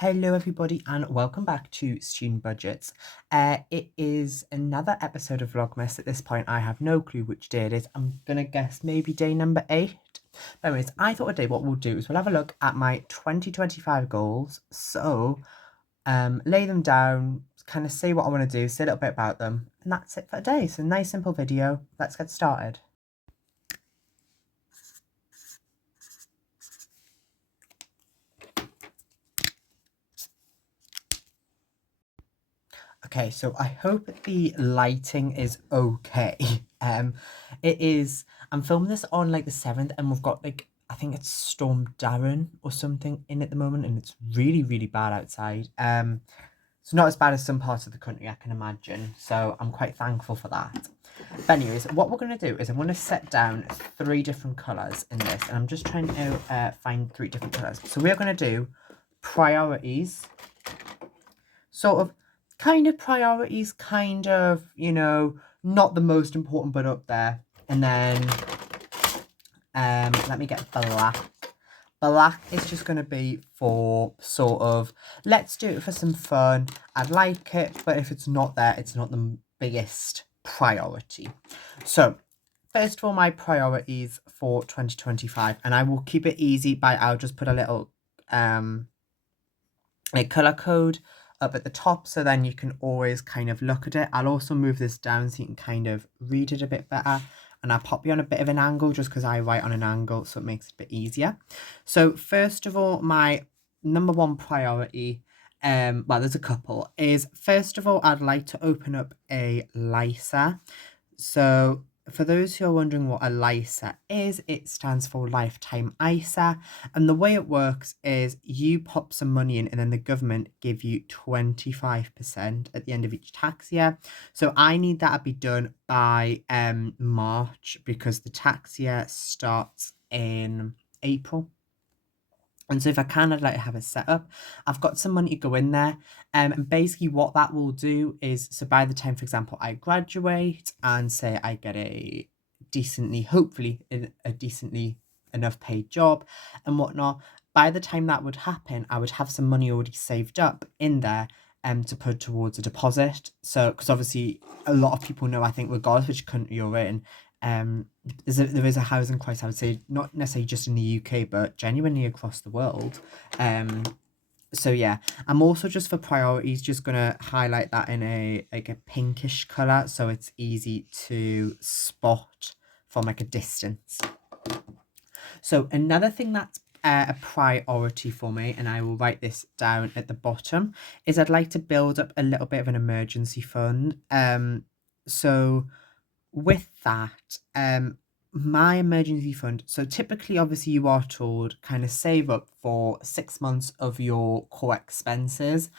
Hello everybody and welcome back to Student Budgets. It is another episode of Vlogmas. At this point I have no clue which day it is. I'm gonna guess maybe day number 8. But anyways, I thought today what we'll do is we'll have a look at my 2025 goals. So lay them down, kind of say what I want to do, say a little bit about them, and that's it for today. So nice simple video. Let's get started. Okay, so I hope the lighting is okay. It is, I'm filming this on like the 7th and we've got like, I think it's Storm Darren or something in at the moment and it's really, really bad outside. It's not as bad as some parts of the country I can imagine, so I'm quite thankful for that. But anyways, what we're going to do is I'm going to set down 3 different colours in this and I'm just trying to find 3 different colours. So we're going to do priorities, sort of kind of priorities, kind of, you know, not the most important but up there. And then let me get black. Black is just going to be for sort of, let's do it for some fun. I'd like it, but if it's not there, it's not the biggest priority. So first of all, my priorities for 2025, and I will keep it easy by, I'll just put a little like color code up at the top, so then you can always kind of look at it. I'll also move this down so you can kind of read it a bit better, and I'll pop you on a bit of an angle just because I write on an angle, so it makes it a bit easier. So first of all, my number 1 priority, well, there's a couple, is first of all, I'd like to open up a LISA. So for those who are wondering what a LISA is, it stands for Lifetime ISA. And the way it works is you pop some money in and then the government give you 25% at the end of each tax year. So I need that to be done by March because the tax year starts in April. And so if I can, I'd like to have it set up. I've got some money to go in there. And basically what that will do is, so by the time, for example, I graduate and say I get a decently, hopefully a decently enough paid job and whatnot, by the time that would happen, I would have some money already saved up in there to put towards a deposit. So, because obviously a lot of people know, I think regardless which country you're in, there is a housing crisis, I would say, not necessarily just in the UK, but genuinely across the world. So yeah, I'm also just for priorities just gonna highlight that in a like a pinkish color so it's easy to spot from like a distance. So another thing that's a priority for me, and I will write this down at the bottom, is I'd like to build up a little bit of an emergency fund. So with that, my emergency fund, so typically obviously you are told kind of save up for 6 months of your core expenses.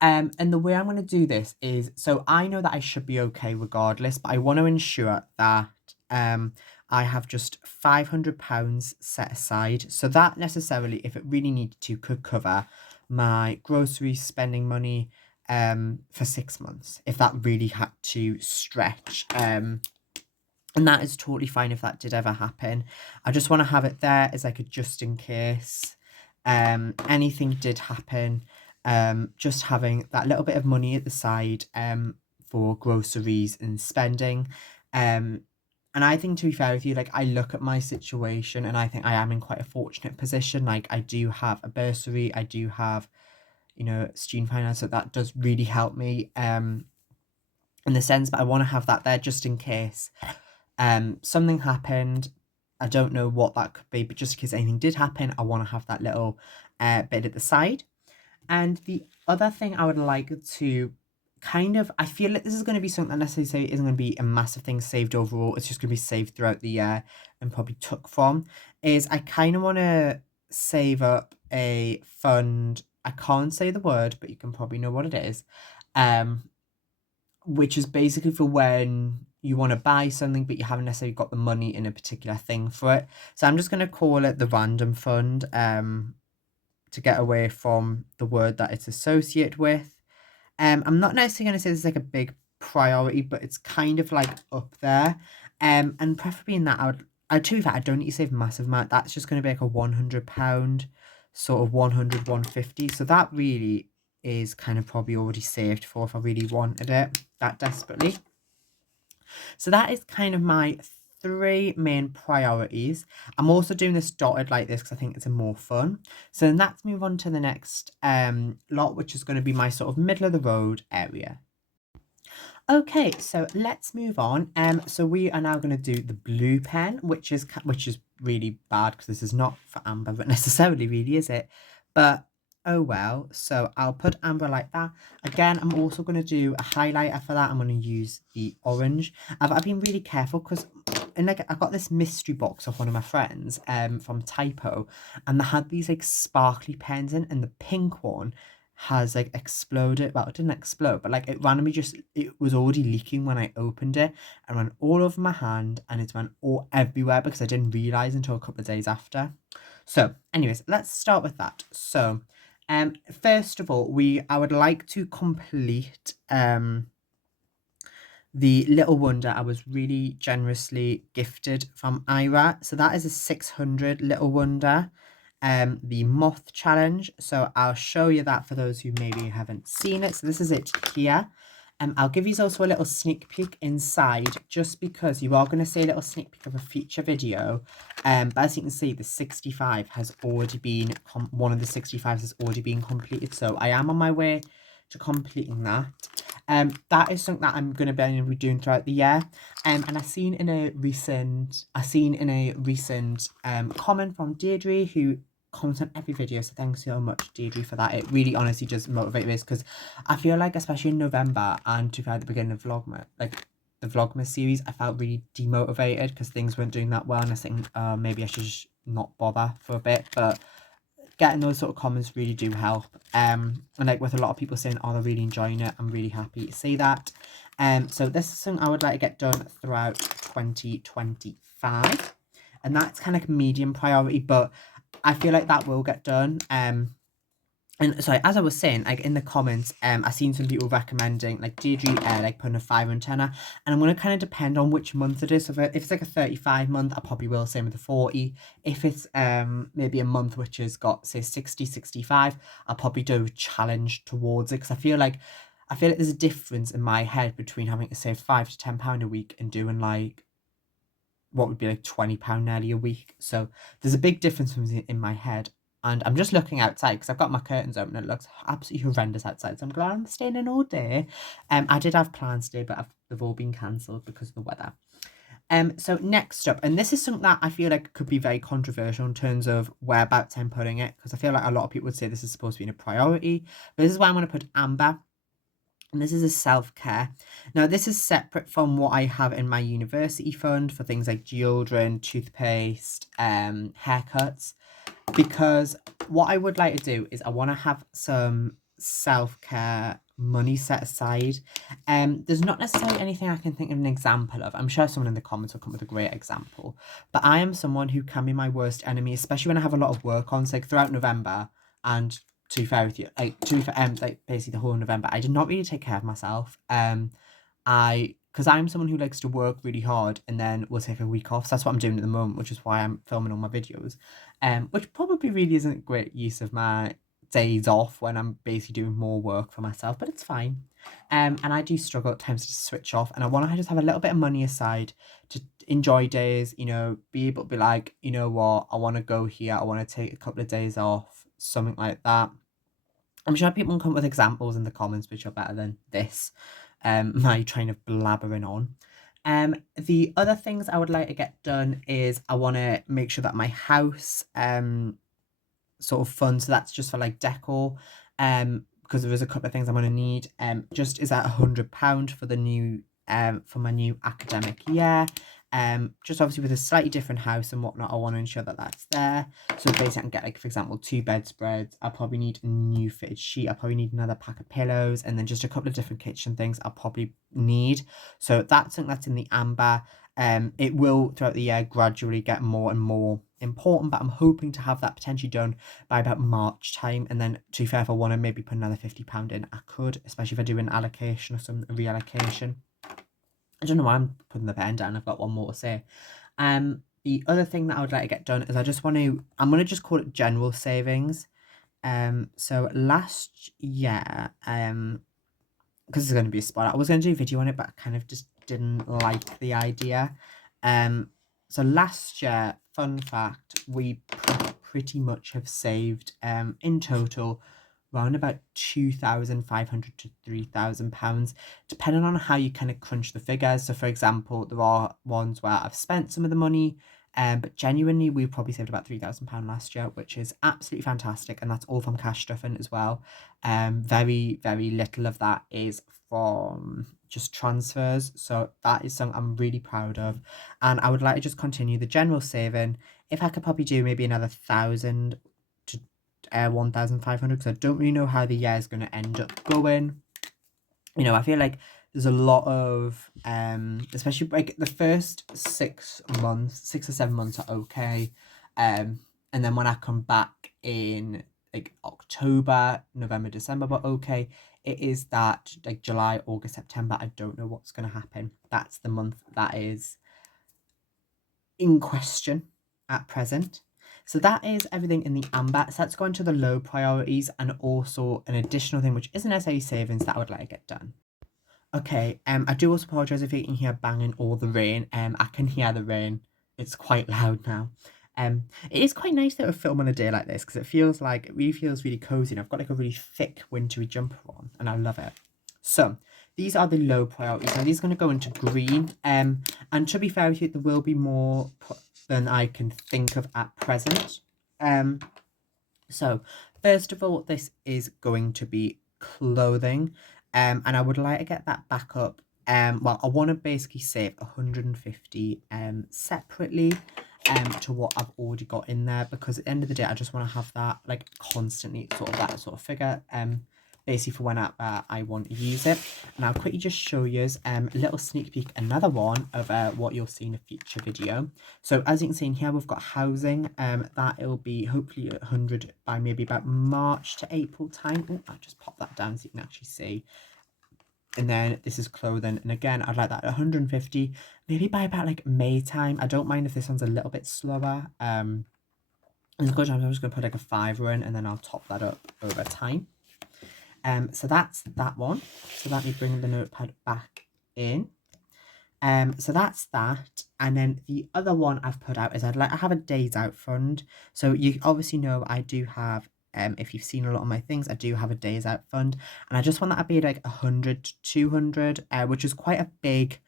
And the way I'm going to do this is, so I know that I should be okay regardless, but I want to ensure that I have just £500 set aside, so that necessarily, if it really needed to, could cover my grocery spending money for 6 months if that really had to stretch. And that is totally fine if that did ever happen. I just want to have it there as like a just in case anything did happen. Just having that little bit of money at the side for groceries and spending. And I think, to be fair with you, like I look at my situation and I think I am in quite a fortunate position. Like I do have a bursary, I do have, you know, student finance, so that does really help me in the sense, but I want to have that there just in case something happened. I don't know what that could be, but just in case anything did happen, I want to have that little bit at the side. And the other thing I would like to kind of, I feel like this is going to be something that necessarily isn't going to be a massive thing saved overall. It's just going to be saved throughout the year and probably took from, is I kind of want to save up a fund. I can't say the word, but you can probably know what it is. Which is basically for when you want to buy something but you haven't necessarily got the money in a particular thing for it. So I'm just going to call it the random fund to get away from the word that it's associated with. I'm not necessarily going to say this is like a big priority, but it's kind of like up there. And preferably in that, to be fair, I don't need to save a massive amount. That's just going to be like a £100 sort of 100, 150. So that really is kind of probably already saved for if I really wanted it that desperately. So that is kind of my 3 main priorities. I'm also doing this dotted like this because I think it's a more fun. So then let's move on to the next lot, which is going to be my sort of middle of the road area. Okay, so let's move on. So we are now going to do the blue pen, which is really bad because this is not for Amber, but necessarily really, is it? But oh well. So I'll put Amber like that. Again, I'm also going to do a highlighter for that. I'm going to use the orange. I've been really careful because I got this mystery box off one of my friends from Typo, and they had these like sparkly pens in, and the pink one has like exploded. Well, it didn't explode, but like it randomly just, it was already leaking when I opened it and went all over my hand, and it went all everywhere because I didn't realize until a couple of days after. So anyways, let's start with that. So first of all, I would like to complete the Little Wonder I was really generously gifted from Ira. So that is a 600 Little Wonder, the Moth Challenge. So I'll show you that for those who maybe haven't seen it. So this is it here. I'll give you also a little sneak peek inside, just because you are going to see a little sneak peek of a future video. But as you can see, the 65 has already been, one of the 65s has already been completed. So I am on my way to completing that. That is something that I'm going to be doing throughout the year. And I seen in a recent comment from Deirdre, who comments on every video, so thanks so much, Deirdre, for that. It really honestly just motivates me, because I feel like, especially in November and to the beginning of Vlogmas, like the Vlogmas series, I felt really demotivated because things weren't doing that well, and I think maybe I should just not bother for a bit. But getting those sort of comments really do help. And like with a lot of people saying, oh, they're really enjoying it, I'm really happy to see that. So this is something I would like to get done throughout 2025, and that's kind of like medium priority, but I feel like that will get done. And sorry, as I was saying, like in the comments, I seen some people recommending like Deirdre, like putting a 5 and tenner, and I'm gonna kind of depend on which month it is. So if it's like a 35 month, I probably will, same with the 40. If it's maybe a month which has got say 60, 65, I'll probably do a challenge towards it, because I feel like there's a difference in my head between having to save £5 to £10 a week and doing like what would be like £20 nearly a week. So there's a big difference in my head. And I'm just looking outside because I've got my curtains open and it looks absolutely horrendous outside. So I'm glad I'm staying in all day. I did have plans today, but they've all been cancelled because of the weather. So next up, and this is something that I feel like could be very controversial in terms of whereabouts I'm putting it, because I feel like a lot of people would say this is supposed to be a priority. But this is why I'm going to put Amber. And this is a self-care. Now, this is separate from what I have in my university fund for things like deodorant, toothpaste, haircuts, because what I would like to do is I want to have some self-care money set aside. There's not necessarily anything I can think of an example of. I'm sure someone in the comments will come with a great example, but I am someone who can be my worst enemy, especially when I have a lot of work on. So like throughout November, and to be fair with you, like basically the whole November, I did not really take care of myself. Because I'm someone who likes to work really hard and then will take a week off. So that's what I'm doing at the moment, which is why I'm filming all my videos. Which probably really isn't a great use of my days off when I'm basically doing more work for myself, but it's fine. And I do struggle at times to switch off, and I want to just have a little bit of money aside to enjoy days, you know, be able to be like, you know what, I want to go here, I want to take a couple of days off, something like that. I'm sure people can come up with examples in the comments which are better than this, my trying of blabbering on. The other things I would like to get done is I want to make sure that my house sort of fun, so that's just for like decor, because there is a couple of things I'm going to need. Just is at £100 for the new for my new academic year. Just obviously with a slightly different house and whatnot, I want to ensure that that's there. So basically I can get like, for example, 2 bedspreads. I'll probably need a new fitted sheet. I'll probably need another pack of pillows, and then just a couple of different kitchen things I'll probably need. So that's something that's in the amber. It will throughout the year gradually get more and more important, but I'm hoping to have that potentially done by about March time. And then to be fair, if I want to maybe put another £50 in, I could, especially if I do an allocation or some reallocation. I don't know why I'm putting the pen down, I've got one more to say. the other thing that I would like to get done is I'm going to just call it general savings. So last year, because it's going to be a spot, I was going to do a video on it, but I kind of just didn't like the idea. So last year, fun fact, we pretty much have saved in total around about £2,500 to £3,000, depending on how you kind of crunch the figures. So for example, there are ones where I've spent some of the money, but genuinely we probably saved about £3,000 last year, which is absolutely fantastic, and that's all from cash stuffing as well. Very, very little of that is from just transfers, so that is something I'm really proud of, and I would like to just continue the general saving. If I could probably do maybe another 1,000 to 1,500, because I don't really know how the year is going to end up going. You know, I feel like there's a lot of especially like the first 6 months, 6 or 7 months are okay, and then when I come back in like October, November, December, but okay, it is that like July, August, September, I don't know what's going to happen. That's the month that is in question at present. So that is everything in the amber. So let's go into the low priorities, and also an additional thing which isn't necessarily savings that I would like to get done. Okay, I do also apologise if you can hear banging or the rain. I can hear the rain. It's quite loud now. It is quite nice though to film on a day like this, because it feels like, it really feels really cozy, and I've got like a really thick wintry jumper on, and I love it. So these are the low priorities. Now these are going to go into green. And to be fair with you, there will be more than I can think of at present. So first of all, this is going to be clothing. And I would like to get that back up. Well, I want to basically save 150 separately to what I've already got in there, because at the end of the day, I just want to have that like constantly sort of that sort of figure basically for when I want to use it. And I'll quickly just show you a little sneak peek, another one of what you'll see in a future video. So as you can see in here, we've got housing. That it'll be hopefully 100 by maybe about March to April time. Oh, I'll just pop that down so you can actually see. And then this is clothing, and again I'd like that at 150 maybe by about like May time. I don't mind if this one's a little bit slower. And I'm just going to put like a £5 in, and then I'll top that up over time. So that's that one. So let me bring the notepad back in. So that's that. And then the other one I've put out is I have a days out fund. So you obviously know I do have, if you've seen a lot of my things, I do have a days out fund, and I just want that to be like 100 to 200, which is quite a big,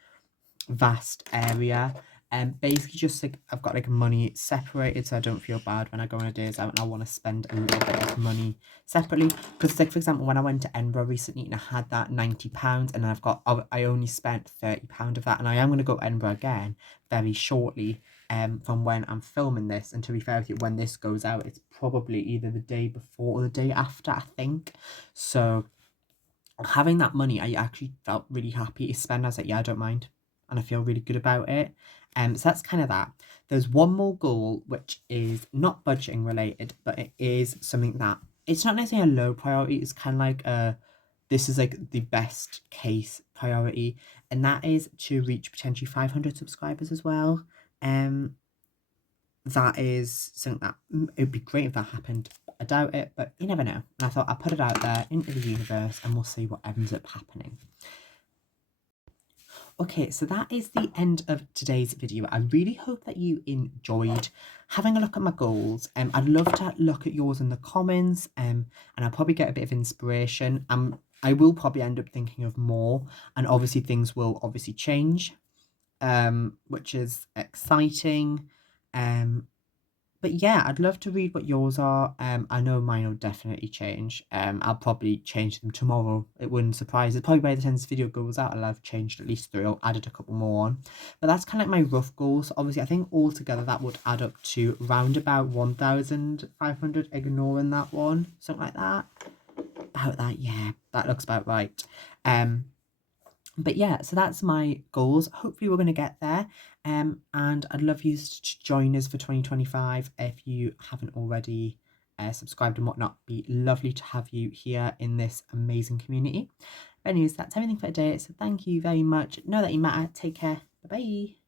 vast area. Basically just like I've got like money separated, so I don't feel bad when I go on a days out and I want to spend a little bit of money separately. Because like for example, when I went to Edinburgh recently and I had that £90, and then I only spent £30 of that, and I am going to go to Edinburgh again very shortly from when I'm filming this. And to be fair with you, when this goes out, it's probably either the day before or the day after, I think. So having that money, I actually felt really happy to spend. I was like, yeah, I don't mind, and I feel really good about it. So that's kind of that. There's one more goal which is not budgeting related, but it is something that it's not necessarily a low priority. It's kind of like this is like the best case priority, and that is to reach potentially 500 subscribers as well. That is something that it would be great if that happened. I doubt it, but you never know. And I thought I'd put it out there into the universe, and we'll see what ends up happening. Okay, so that is the end of today's video. I really hope that you enjoyed having a look at my goals. I'd love to look at yours in the comments, and I'll probably get a bit of inspiration. I will probably end up thinking of more, and obviously things will obviously change, which is exciting. But yeah, I'd love to read what yours are. I know mine will definitely change. I'll probably change them tomorrow. It wouldn't surprise it. Probably by the time this video goes out, I'll have changed at least 3 or added a couple more on. But that's kind of like my rough goals. Obviously, I think altogether that would add up to round about 1,500, ignoring that one. Something like that. About that, yeah. That looks about right. But yeah, so that's my goals. Hopefully we're going to get there. And I'd love you to join us for 2025 if you haven't already subscribed and whatnot. Be lovely to have you here in this amazing community. But anyways, that's everything for today. So thank you very much. Know that you matter. Take care. Bye bye.